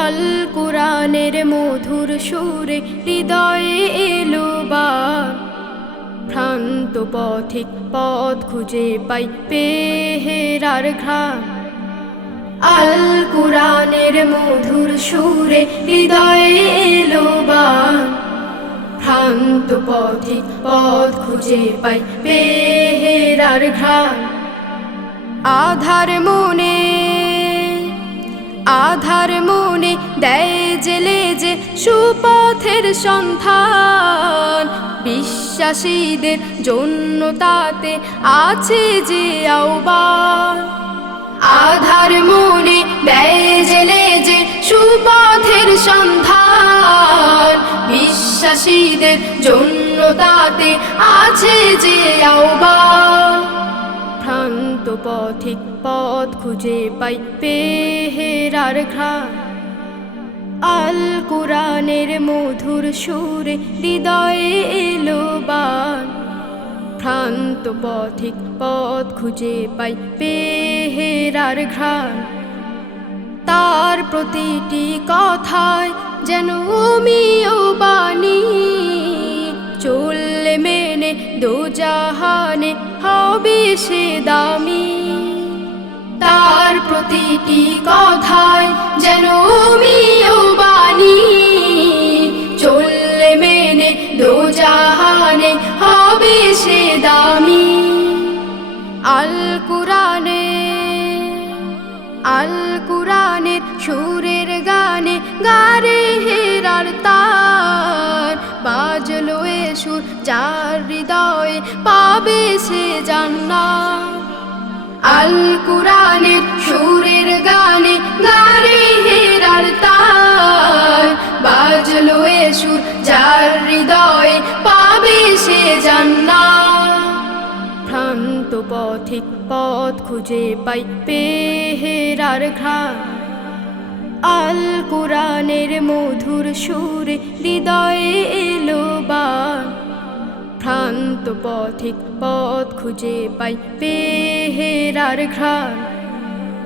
আল কুরআনের মধুর সুরে হৃদয়ে এলো বার, ভ্রান্ত পথিক পথ খুঁজে পাই পেহেরার ঘ্রাণ। আল কুরআনের মধুর সুরে হৃদয়ে এলো বার, ভ্রান্ত পথিক পথ খুঁজে পাই পেহেরার ঘ্রাণ। আধার মনে দেয় জেলে যে সুপথের সন্ধান, বিশ্বাসীদের জন্য তাতে আছে যে আহ্বান। আধার মনে দেয় জেলে যে সুপথের সন্ধান, বিশ্বাসীদের জন্য তাতে আছে যে আহ্বান। ভ্রান্ত পথিক পথ খুঁজে পাই পেহেরার ঘ্রাণ। আল কুরআনের মধুর সুরে হৃদয়ে এলো বার, ভ্রান্ত পথিক পথ খুঁজে পাই পেহেরার ঘ্রাণ। তার প্রতিটি কথায় যেন অমিয় বাণী, চললে মেনে দোজাহানে হবে সে দামি। তার প্রতিটি কথায় যেন অমিয় বাণী, চললে মেনে দোজাহানে হবে সে দামি। আল কুরআনের সুরের গানে গারে হেরার তার, বাজলো এ সুর যার হৃদয়ে পাবে সে জান্নাত। আল কুরআনের সুরের গানে গারে হেরার তার, বাজলো এ সুর যার হৃদয়ে পাবে সে জান্নাত। ভ্রান্ত পথিক পথ খুঁজে পাই পেহেরার ঘ্রাণ। আল কুরআনের মধুর সুরে হৃদয়ে এলো বার, ভ্রান্ত পথিক পথ খুঁজে পাই পেহেরার ঘ্রাণ।